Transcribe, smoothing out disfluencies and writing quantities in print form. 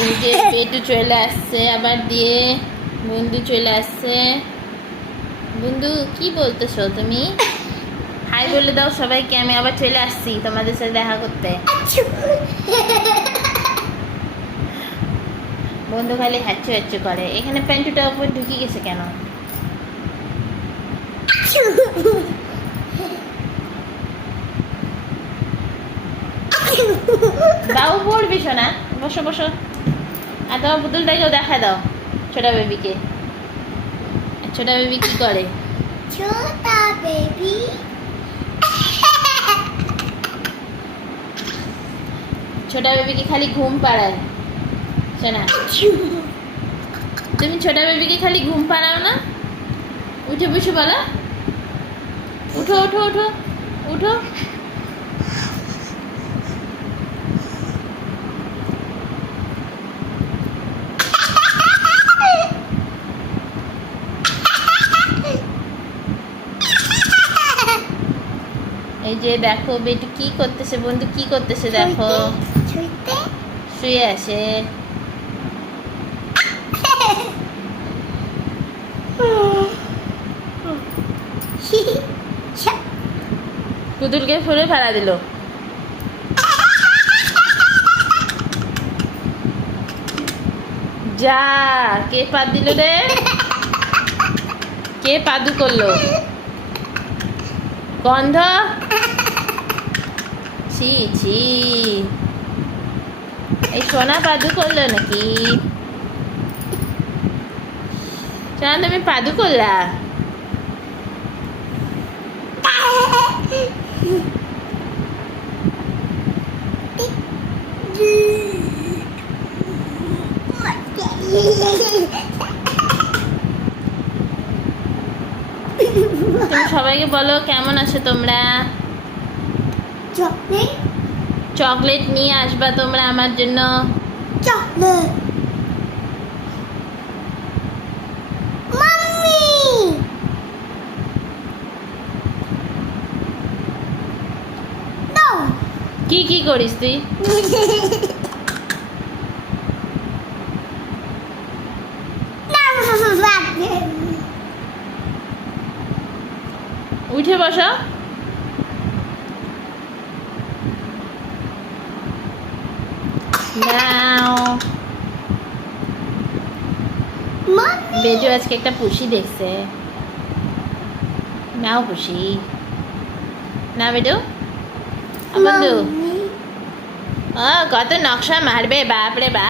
এই যে পেটু চলে আসছে আবার দিয়ে, বন্ধু চলে আসছে। বন্ধু কি বলতেছো তুমি? হাই বলে দাও সবাইকে, আমি আবার চলে আসছি তোমাদের সাথে দেখা করতে। বন্ধু খালি হ্যাচ্ছু হ্যাচ্ছু করে। এখানে প্যান্টুটা উপর ঢুকে গেছে কেন? দাও পড়বি শোনা, বসো বসো। আর তোমার পুতুলটাকেও দেখা দাও, ছোটা বেবিকে। ছোটা বেবি কি করে? ছোটা বেবি ছোটা বেবিকে খালি ঘুম পাড়ায় শোনা। তুমি ছোটা বেবিকে খালি ঘুম পাড়াও না? উঠে বসে বলো, উঠো উঠো উঠো উঠো। এই যে দেখো বেটু কি করতেছে, বন্ধু কি করতেছে দেখো। ছুঁইতে শুয়ে আসে। পুতুলকে ফুলে ফেলা দিল। যা, কে পাদ দিল রে? কে পাদু করলো? গন্ধ, ছি ছি। এই সোনা পাদু করলো নাকি? সোনা তুমি পাদু করলা? তুমি সবাইকে বলো কেমন আছো তোমরা। চকলেট চকলেট নিয়ে আসবা তোমরা আমার জন্য। চকলেট মাম্মি দাও। কি কি করিস তুই? উঠে বসো। নাও। বেজু আজকে একটা পুষি দেখছে। নাও পুষি, না বেটু বন্ধু। কত নকশা মারবে বাপ রে বাপ।